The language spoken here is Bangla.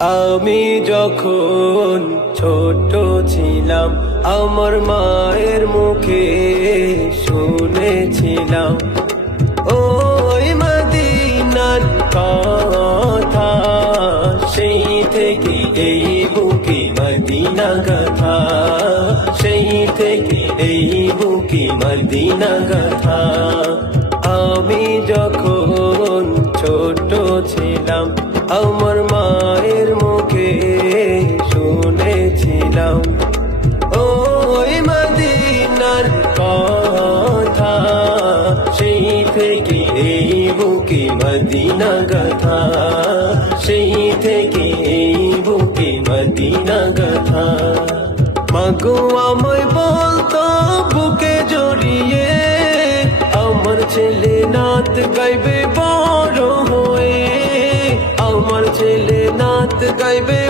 আমি যখন ছোট ছিলাম আমার মায়ের মুখে শুনেছিলাম ওই মদিনার কথা, সেই থেকে এই বুকে মদিনা গাথা, সেই থেকে এই বুকে মদিনা গাথা। আমি যখন ছোট ছিলাম আমার মায়ের মুখে শুনেছিলাম ওই মদিনার কথা, সেই থেকে এই বুকে মদিনা গাথা, সেই থেকে এই বুকে মদিনা গাথা। মাগো আমায় বলতো বুকে জড়িয়ে আমার ছেলে নাত গাইবে বড় হয়ে, আমার ছেলে নাত গাইবে